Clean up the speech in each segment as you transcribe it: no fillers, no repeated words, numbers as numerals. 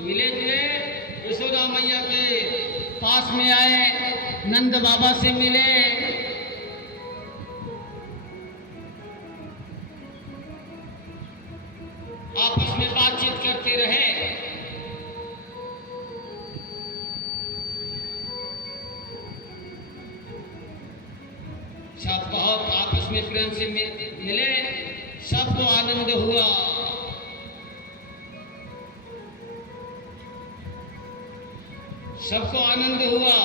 मिले जुले यशोदा मैया के पास में आए, नंद बाबा से मिले। आपस में बातचीत करते रहे। सब बहुत आपस में प्रेम से मिले, सबको आनंद हुआ। सबको आनंद हुआ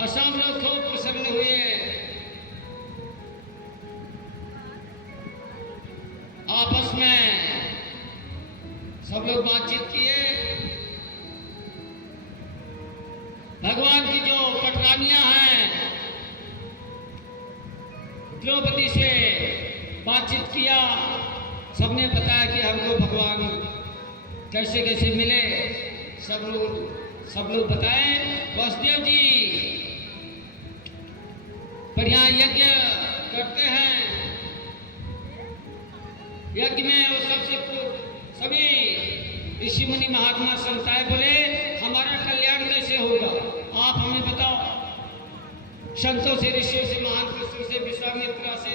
और सब लोग खूब प्रसन्न हुए। आपस में सब लोग बातचीत किए। भगवान की जो पटरानियां हैं, द्रौपदी से बातचीत किया। सबने बताया कि हमको भगवान कैसे कैसे मिले। सब लोग बताएं। वसुदेव जी बढ़िया यज्ञ करते हैं। यज्ञ में वो सभी ऋषि मुनि महात्मा संताए बोले हमारा कल्याण कैसे होगा, आप हमें बताओ। संतों से, ऋषियों से, महान पुरुषों से, विश्वामित्र से,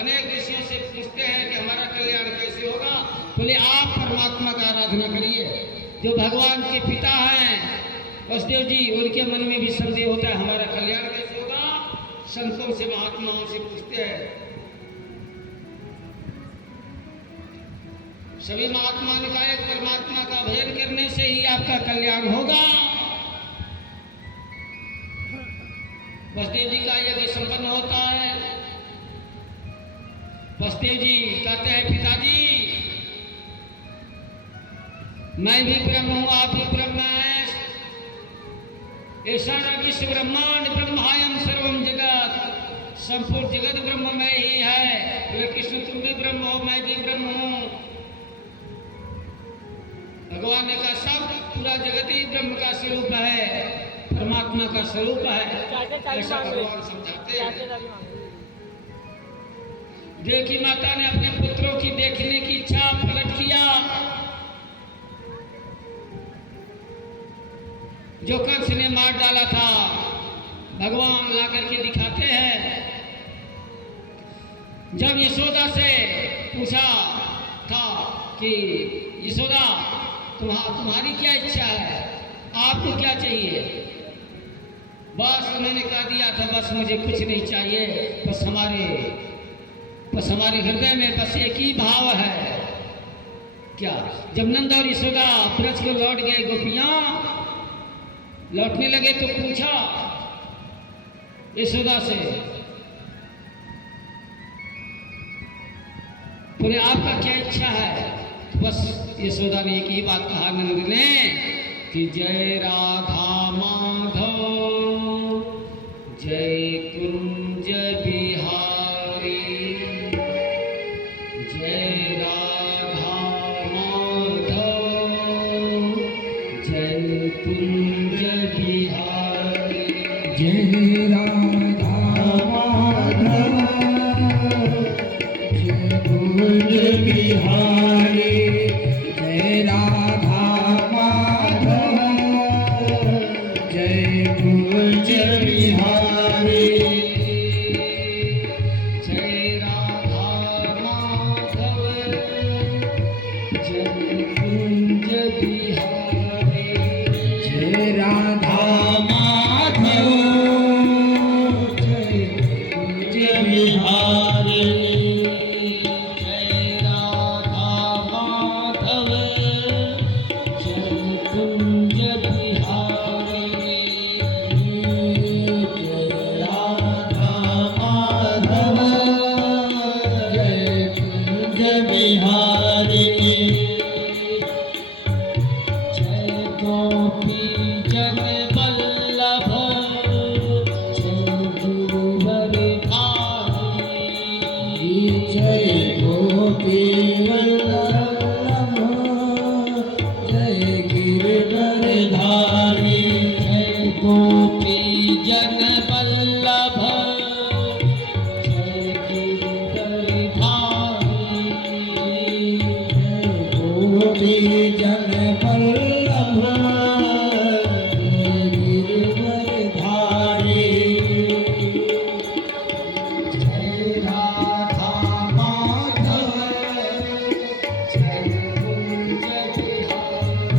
अनेक ऋषियों से पूछते हैं कि हमारा कल्याण कैसे होगा। बोले आप परमात्मा का आराधना करिए, जो भगवान के पिता हैं वसुदेव जी, उनके मन में भी संदेह होता है हमारा कल्याण कैसे होगा। संतों से, महात्माओं से पूछते हैं। सभी महात्मा ने कहा परमात्मा का भजन करने से ही आपका कल्याण होगा। वसुदेव जी का यज्ञ संपन्न होता है। वसुदेव जी कहते हैं पिताजी मैं भी ब्रह्म हूँ, आप भी ब्रह्म हैं। ऐसा विश्व ब्रह्मांड ब्रह्मायम सर्वम जगत, संपूर्ण जगत ब्रह्म में ही है। बोले कृष्ण तुम भी ब्रह्म हो, मैं भी ब्रह्म हूँ। भगवान ने कहा सब पूरा जगत ही ब्रह्म का स्वरूप है, परमात्मा का स्वरूप है। ऐसा भगवान समझाते हैं। देवकी माता ने अपने पुत्रों की देखने की इच्छा प्रकट किया। जो कंस ने मार डाला था, भगवान ला करके दिखाते हैं। जब यशोदा से पूछा था कि यशोदा तुम्हारी क्या इच्छा है, आपको क्या चाहिए। बस उन्होंने कह दिया था बस मुझे कुछ नहीं चाहिए, बस हमारे हृदय में बस एक ही भाव है। क्या? जब नंद और यशोदा ब्रज को लौट गए, गोपियां लौटने लगे तो पूछा यशोदा से, बोले आपका क्या इच्छा है। तो बस यशोदा ने एक ही बात कहा नंद ने कि जय राधा माधव जय कुंज बिहारी, जय राधा माधव जय कुंज बिहारी, जय राधा माधव जय कुंज बिहारी, जय राधा माधव जय कुंज बिहारी, जय राधा माधव जय कुंज बिहारी, जय राधा माधव जय कुंज बिहारी, जय राधा माधव जय कुंज बिहारी, जय राधा माधव जय कुंज बिहारी, जन वल्लभ गिरवरधारी जय राधा माधव जय कुंज बिहारी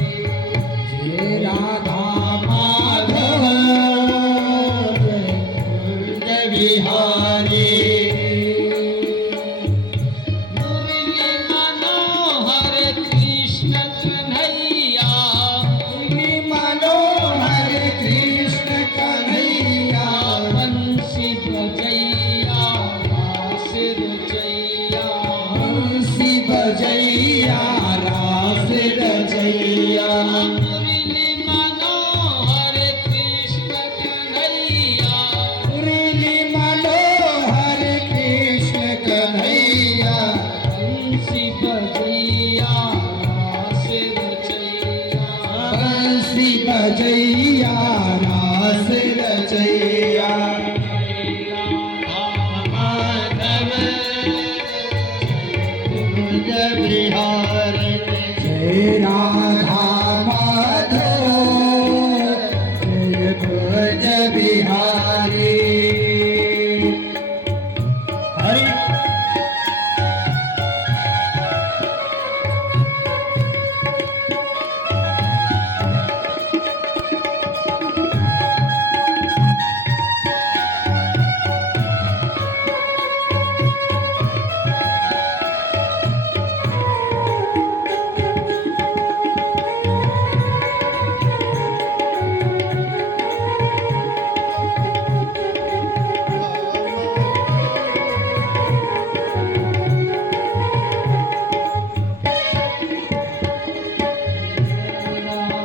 जय राधा माधव जय कुंज बिहारी मुरली मनोहर कृष्ण कन्हैया मुरली मनोहर कृष्ण कन्हैया बंसी बजैया रास रचैया बंसी बजैया रास रचैया मुरली मनोहर कृष्ण कन्हैया मुरली मनोहर कृष्ण कन्हैया बंसी बजैया रास रचैया बंसी बजैया रास रचैया माधव कुंज बिहारी जय राधा माधव जय कुंज बिहारी हरि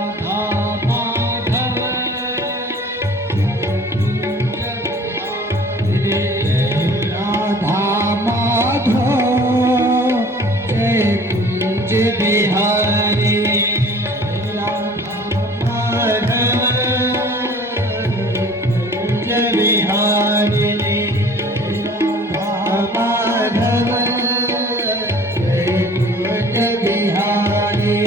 राधा माधव राधा माधव जय कुंज बिहारी राधा माधव कुंज बिहारी राधा माधव जय कुंज बिहारी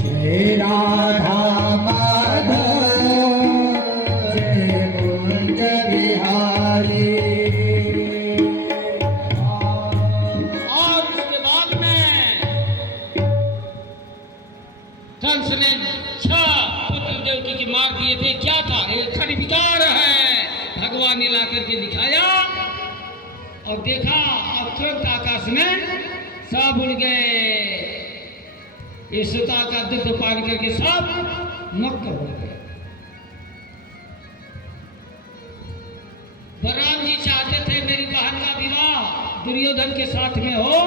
जय राधा माधव जय कुंज बिहारी और उसके बाद में कंस ने 6 पुत्र देवकी की मार दिए थे। क्या था? एक खरविकार है। भगवान ने ला करके दिखाया और देखा अब तुरंत आकाश में सब उड़ गए। ये सुता का दुग्ध पान करके सब मक्क हो गए। बलराम जी चाहते थे मेरी बहन का विवाह दुर्योधन के साथ में हो,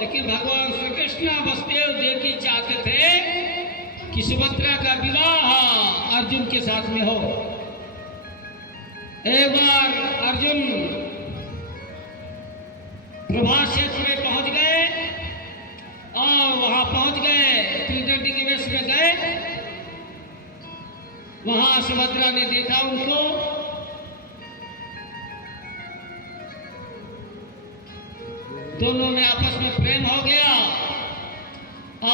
लेकिन भगवान श्री कृष्ण वसुदेव देवकी चाहते थे कि सुभद्रा का विवाह अर्जुन के साथ में हो। एक बार अर्जुन प्रभास क्षेत्र में पहुंच गए और वहां पहुंच गए, त्रिदंडी के वेश में गए। वहां सुभद्रा ने देखा उनको, दोनों में आपस में प्रेम हो गया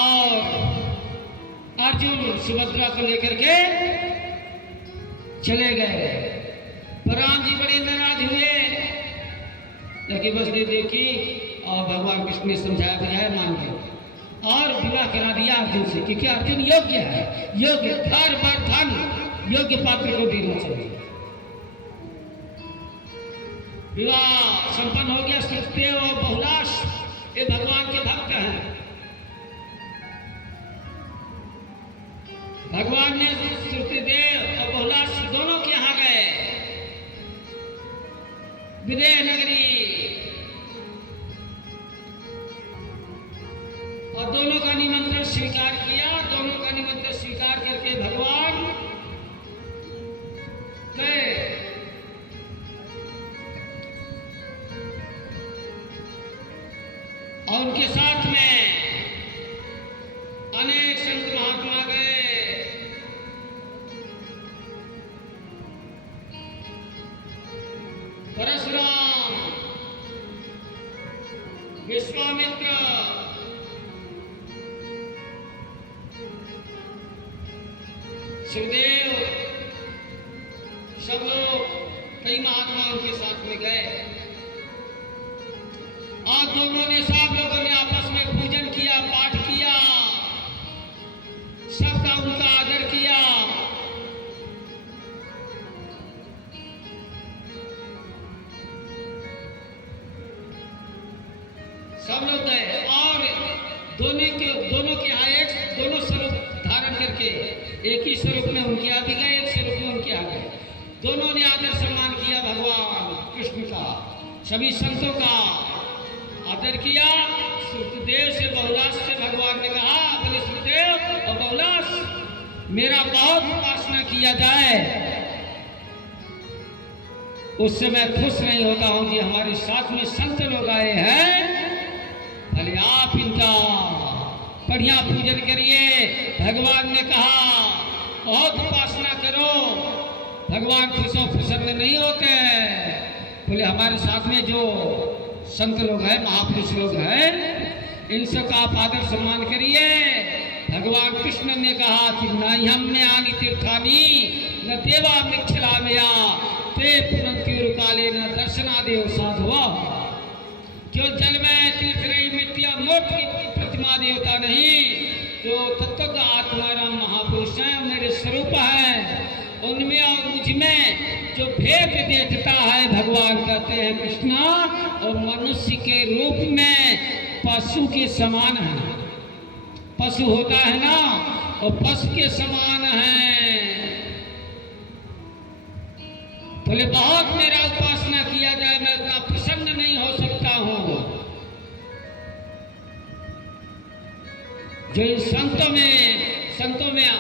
और अर्जुन सुभद्रा को लेकर के चले गए। बलराम जी बड़े नाराज हुए, लेकिन वसुदेव देखी और भगवान कृष्ण ने समझाया बुझाया मान गए और विवाह करा दिया अर्जुन से, क्योंकि अर्जुन योग्य है। योग्य घर पर धन योग्य पात्र को देना चाहिए। विवाह संपन्न हो गया। सुखदेव और बहुलाश ये भगवान के भक्त हैं। भगवान ने सुखदेव और बहुलाश दोनों के यहाँ गए विदेह नगरी, और दोनों का निमंत्रण स्वीकार किया। दोनों का निमंत्रण स्वीकार करके भगवान गए। और उनके साथ में अनेक संत महात्मा गए। परशुराम विश्वामित्र सुखदेव सब लोग कई महात्मा उनके साथ में गए और दोनों ने सब लोगों ने आपस में पूजन किया, पाठ किया, सबका उनका आदर किया। सब लोग गए और दोनों के यहाँ दोनों स्वरूप धारण करके एक ही स्वरूप में उनके यहाँ भी गए, एक स्वरूप में उनके यहाँ गए। दोनों ने आदर सम्मान किया, भगवान कृष्ण का, सभी संतों का आदर किया। सुखदेव से बहुलास से भगवान ने कहा, बोले सुखदेव और बहुलास मेरा बहुत उपासना किया जाए, उससे मैं खुश नहीं होता हूं कि हमारे साथ में संत लोग आए हैं, भले आप इनका बढ़िया पूजन करिए। भगवान ने कहा बहुत उपासना करो, भगवान खुशो प्रसन्न नहीं होते। बोले हमारे साथ में जो संत लोग हैं, महापुरुष लोग हैं, इन सबका आप आदर सम्मान करिए। भगवान कृष्ण ने कहा कि न हमने आनी तीर्थानी न देवा निखिलामया ते पुनंतिरु काले न दर्शनादेव साधुआ। जो जल में तीर्थ नहीं, मिट्टिया मोट की प्रतिमा देवता नहीं, जो तत्व का आत्माराम महापुरुष हैं, मेरे स्वरूप है, उनमें और मुझमें जो भेद देखता है, भगवान कहते हैं कृष्णा, और मनुष्य के रूप में पशु के समान है। पशु होता है ना, और पशु के समान है। बोले बहुत मेरा उपासना किया जाए, मैं उतना प्रसन्न नहीं हो सकता हूं। जो इन संतों में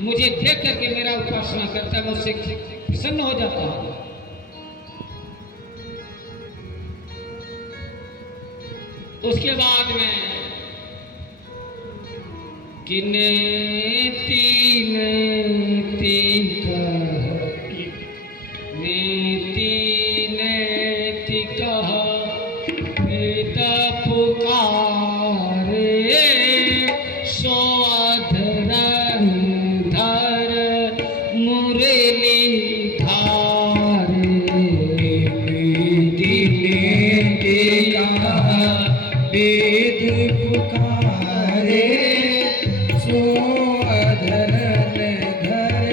मुझे देख करके मेरा उपासना करता है, मैं उससे प्रसन्न हो जाता हूं। उसके बाद में कि नेति कह वेद पुकारे, सो अधरन धर मुरली धारे। वेद पुकारे, सो अधरन धर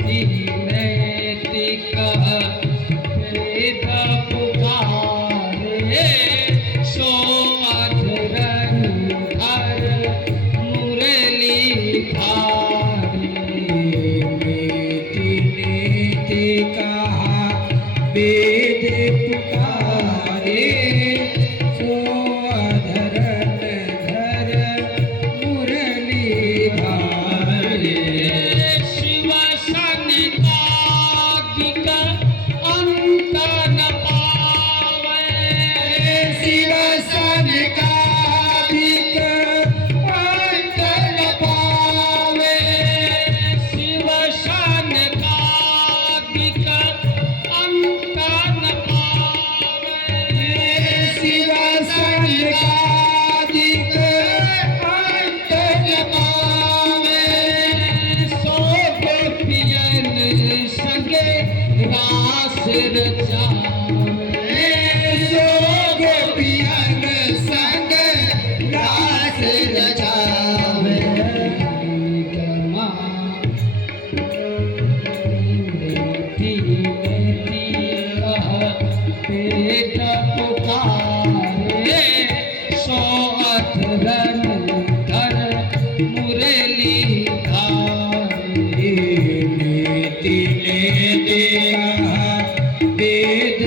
वेद पुकारे, सो अधरन धर मुरली धारे। शिव सनकादिक अंत न पावे, शिव सनकादिक अंत न पावे, शिव सनकादिक अंत न पावे, शिव सनकादिक अंत न पावे। सो गोपियन संगे रास रचावे, सो गोपियन संग रास रचावे। पेट पुकारे, सो अधरन धर मुरली धारे। वेद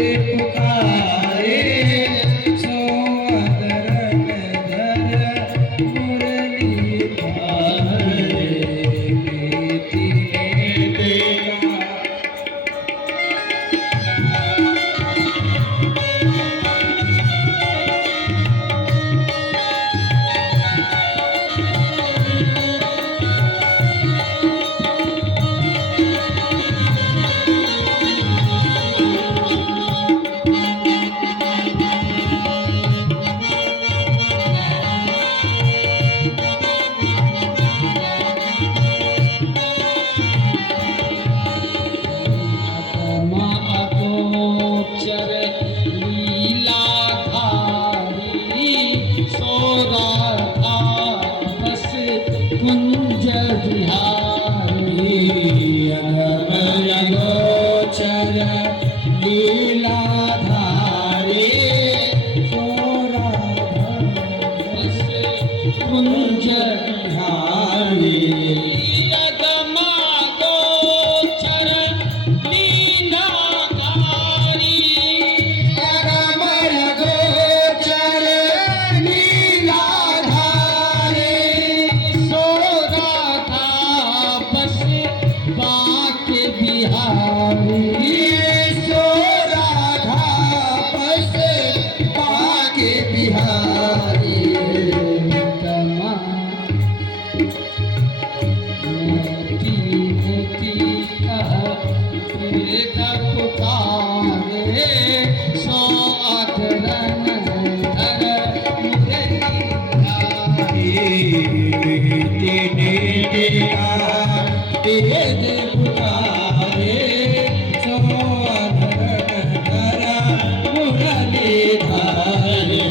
पुकारे सो अधरण धरा मुरलीधारे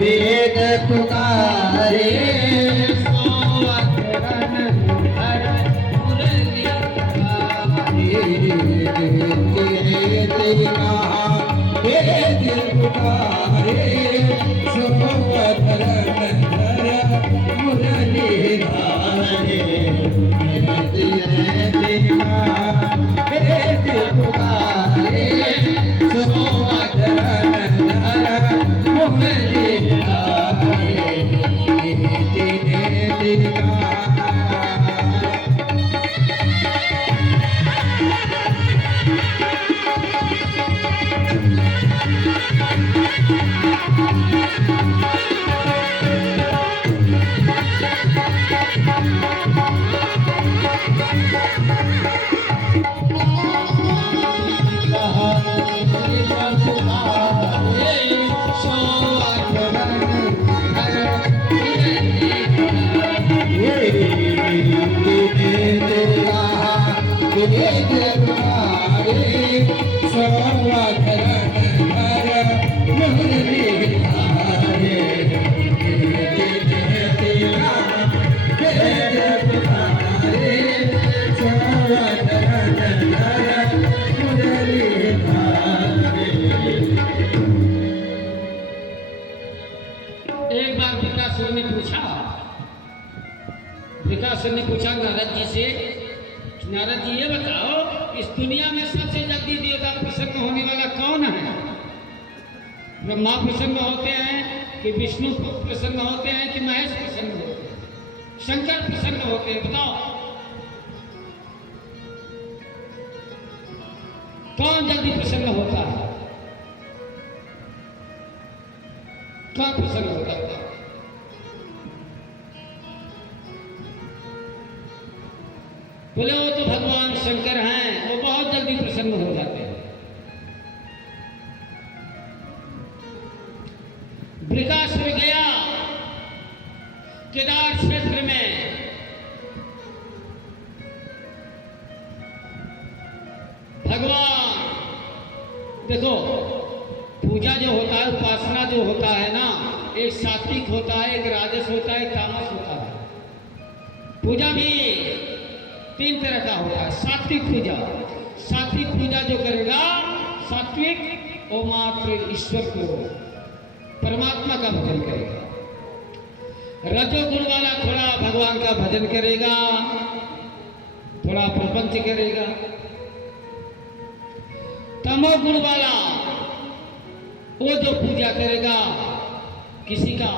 वेद पुकारे सो अधरण धरा मुरलीधारे वेद पुकारे सो अधरण धरा मुरलीधारे वेद पुकारे सो अधरण धरा विकासुर ने पूछा नारद जी से, नारद जी ये बताओ इस दुनिया में सबसे जल्दी देवता प्रसन्न होने वाला कौन है? ब्रह्मा प्रसन्न होते हैं कि विष्णु प्रसन्न होते हैं कि महेश प्रसन्न होते हैं, शंकर प्रसन्न होते हैं? बताओ कौन जल्दी प्रसन्न होता है? कौन प्रसन्न होता है? बोले वो तो भगवान शंकर हैं, वो बहुत जल्दी प्रसन्न हो जाते हैं। वृकासुर गया केदार क्षेत्र में, भगवान देखो पूजा जो होता है, उपासना जो होता है ना, एक सात्विक होता है, एक राजस होता है, एक तामस होता है। पूजा भी 3 तरह का होता है। सात्विक पूजा, सात्विक पूजा जो करेगा सात्विक, वो मात्र ईश्वर को, परमात्मा का भजन करेगा। रजोगुण वाला थोड़ा भगवान का भजन करेगा, थोड़ा प्रपंच करेगा। तमोगुण वाला वो जो पूजा करेगा, किसी का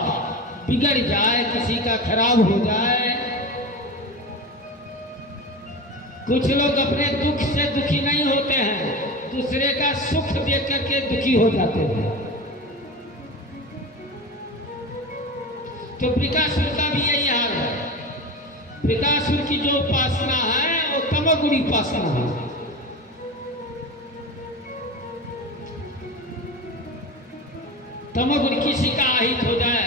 बिगड़ जाए, किसी का खराब हो जाए। कुछ लोग अपने दुख से दुखी नहीं होते हैं, दूसरे का सुख देख करके दुखी हो जाते हैं। तो वृकासुर का भी यही हाल है। वृकासुर की जो उपासना है वो तमोगुणी उपासना है। तमोगुण किसी का अहित हो जाए,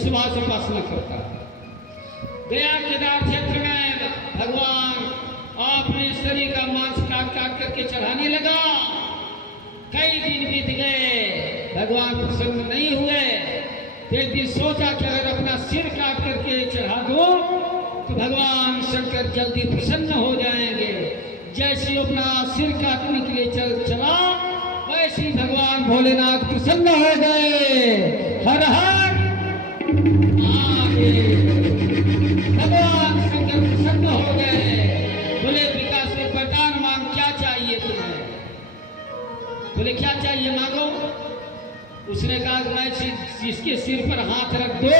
विश्वास उपासना करता है। गया केदार क्षेत्र में भगवान अपने शरीर का मांस काट काट करके चढ़ाने लगा। कई दिन बीत गए, भगवान प्रसन्न नहीं हुए। एक दिन सोचा कि अगर अपना सिर काट करके चढ़ा दो तो भगवान शंकर जल्दी प्रसन्न हो जाएंगे। जैसे अपना सिर काटने के लिए चला, वैसे ही भगवान भोलेनाथ प्रसन्न हो गए। हर हर आगे भगवान शंकर प्रसन्न हो गए। बोले विकास में वरदान मांग, क्या चाहिए तुम्हें? बोले क्या चाहिए मांगो। उसने कहा मैं जिसके सिर पर हाथ रख दो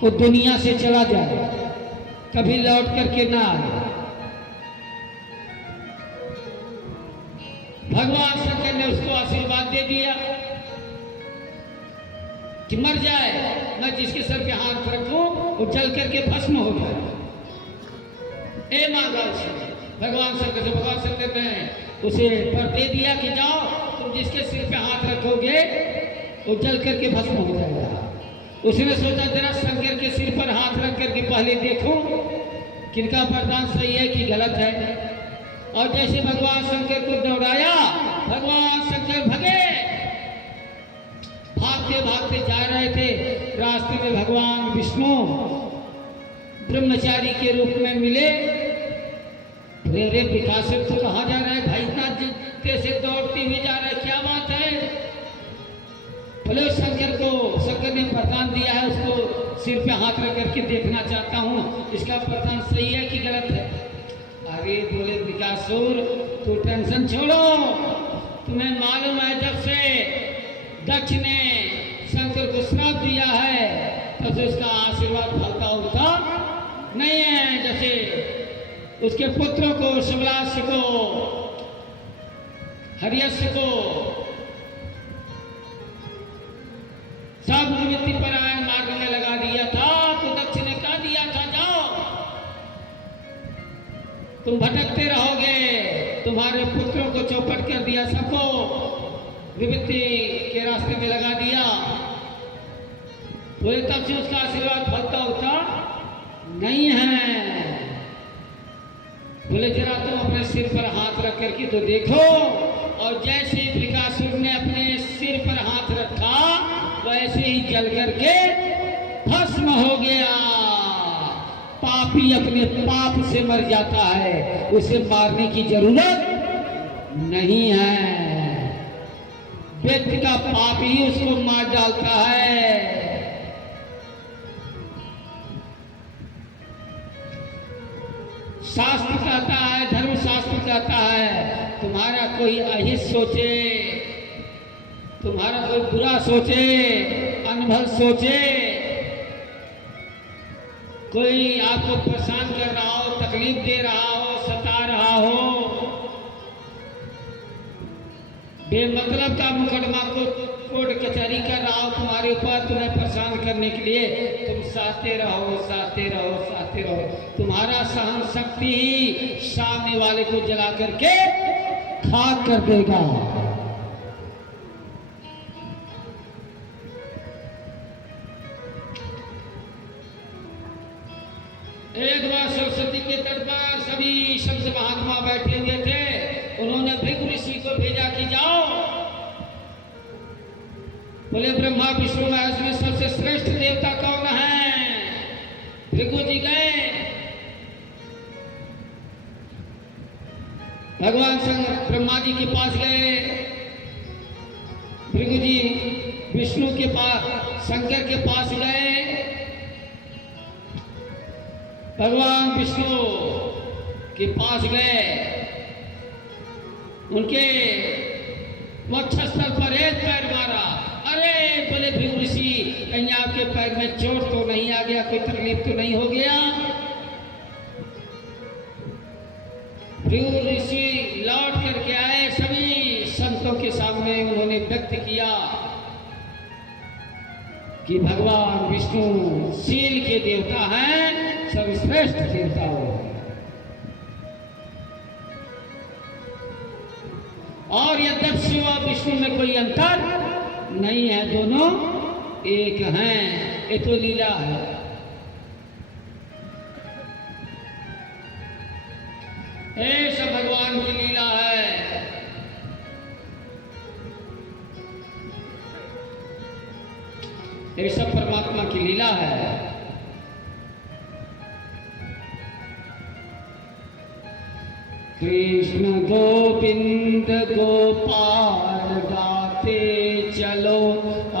वो दुनिया से चला जाए, कभी लौट करके ना आए। भगवान शंकर ने उसको आशीर्वाद दे दिया कि मर जाए, मैं जिसके सर पे हाथ रखूं वो जल करके भस्म हो जाए। ए मांगा भगवान शंकर से। भगवान शंकर ने उसे पर दे दिया कि जाओ, तुम जिसके सिर पे हाथ रखोगे वो जल करके भस्म हो जाएगा। उसने सोचा जरा शंकर के सिर पर हाथ रख करके पहले देखो किनका वरदान सही है कि गलत है। और जैसे भगवान शंकर को दौड़ाया, भगवान शंकर भगे। भागते भागते जा रहे थे, रास्ते में भगवान विष्णु ब्रह्मचारी के रूप में मिले। रे विकास तो कहाँ जा रहा है भाई, इतना तेज से दौड़ते हुए जा रहा है, क्या बात है? बोले शंकर ने वरदान दिया है, उसको सिर पे हाथ रख करके देखना चाहता हूँ, इसका वरदान सही है कि गलत है? अरे बोले विकासुर तू टेंशन छोड़ो, तुम्हें मालूम है जब से दक्ष ने शंकर को श्राप दिया है तब से उसका आशीर्वाद फलता उठता नहीं है। जैसे उसके पुत्रों को, शिवलास्य को, हरियस्य को सब निवृत्ति परायण मार्ग में लगा दिया था, तो दक्ष ने कहा दिया था जाओ तुम भटकते रहोगे। तुम्हारे पुत्रों को चौपट कर दिया, सबको निवृत्ति के रास्ते में लगा दिया। बोले तब से उसका आशीर्वाद फलता होता नहीं है। बोले जरा तुम अपने सिर पर हाथ रख करके तो देखो। और जैसे ही त्रिकासुर ने अपने सिर पर हाथ रखा वैसे ही जल करके भस्म हो गया। पापी अपने पाप से मर जाता है, उसे मारने की जरूरत नहीं है। व्यक्ति का पाप ही उसको मार डालता है। शास्त्र कहता है, धर्म शास्त्र कहता है, तुम्हारा कोई अहित सोचे, तुम्हारा कोई बुरा सोचे, अनभल सोचे, कोई आपको परेशान कर रहा हो, तकलीफ दे रहा हो, सता रहा हो, बेमतलब का मुकदमा को कोर्ट कचहरी कर रहा हो तुम्हारे ऊपर, तुम्हें परेशान करने के लिए, तुम सहते रहो, सहते रहो, सहते रहो। तुम्हारा सहन शक्ति ही सामने वाले को जला करके खाक कर देगा। एक बार सरस्वती के तट पर सभी संत महात्मा बैठे हुए थे। उन्होंने भृगु ऋषि को भेजा कि जाओ, बोले ब्रह्मा विष्णु महेश में सबसे श्रेष्ठ देवता कौन है? भृगु जी गए, भगवान ब्रह्मा जी के पास गए। भृगु जी विष्णु के पास, शंकर के पास गए। भगवान विष्णु के पास गए, उनके वक्षस्थल पर एक पैर मारा। अरे बोले भृगु ऋषि, कहीं आपके पैर में चोट तो नहीं आ गया, कोई तकलीफ तो नहीं हो गया? भृगु ऋषि लौट करके आए, सभी संतों के सामने उन्होंने व्यक्त किया कि भगवान विष्णु शील के देवता हैं, सर्वश्रेष्ठ देवता हो। और यद्यपि शिव और विष्णु में कोई अंतर नहीं है, दोनों एक हैं, ये तो लीला है। ये सब भगवान की लीला है। ये सब परमात्मा की लीला है। कृष्ण गोविंद गोपाल गाते चलो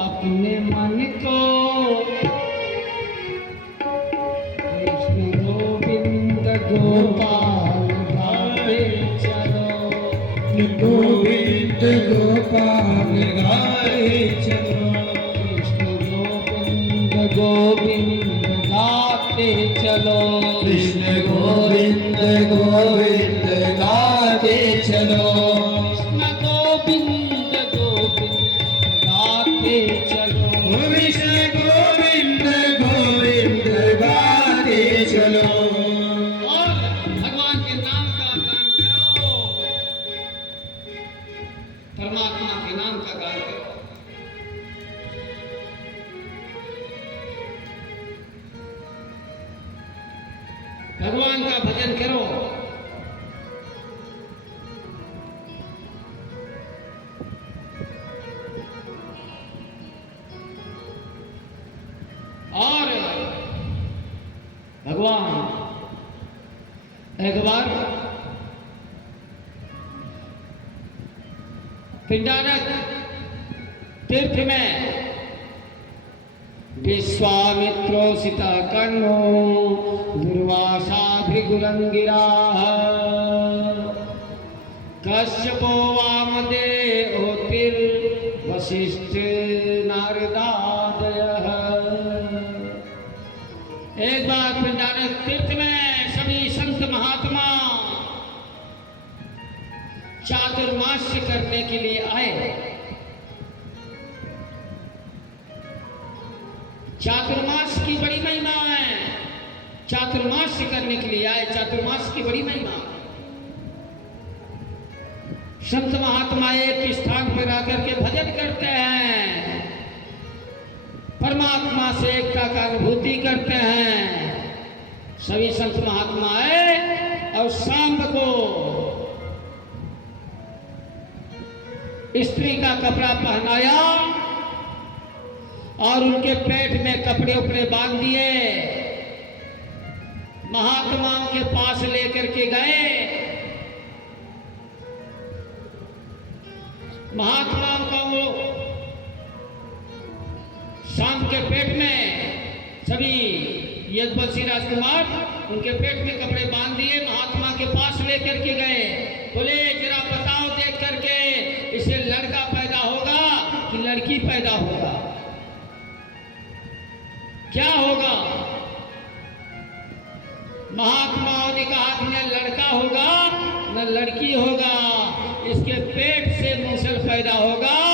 अपने मन को। कृष्ण गोविंद गोपाल गाते चलो। गोविंद गोपाल गाए चलो। कृष्ण गोविंद गोविंद गाते चलो। कृष्ण गोविंद गोविंद गाते चलो। कृष्ण गोविंद गोविंद गाते चलो। कृष्ण गोविंद गोविंद गाते चलो। और भगवान के नाम का गान करो, परमात्मा के नाम का गान करो। भगवान का भजन करो। और भगवान एक बार पिंडारक तीर्थ में विश्वामित्रोषिता कर्णो दुर्वासा भृगुरंगिरा कश्यपो वामदेव वशिष्ठ नारदादयः। एक बार पिंडारक तीर्थ में सभी संत महात्मा चातुर्मास्य करने के लिए आए। चातुर्मास की बड़ी महिमा है। चातुर्मास्य करने के लिए आए। चातुर्मास की बड़ी महिमा। संत महात्मा एक स्थान पर आकर के भजन करते हैं, परमात्मा से एकता का अनुभूति करते हैं। सभी संत महात्मा आए और सांब को स्त्री का कपड़ा पहनाया और उनके पेट में कपड़े उपड़े बांध दिए। महात्माओं के पास लेकर के गए। महात्माओं का वो सांप के पेट में सभी यज्ञवंशी राजकुमार उनके पेट में कपड़े बांध दिए। महात्मा के पास लेकर के गए। बोले जरा बताओ देख करके इससे लड़का पैदा होगा कि लड़की पैदा होगा, क्या होगा? महात्माओं ने कहा कि न लड़का होगा न लड़की होगा, इसके पेट से मूसल पैदा होगा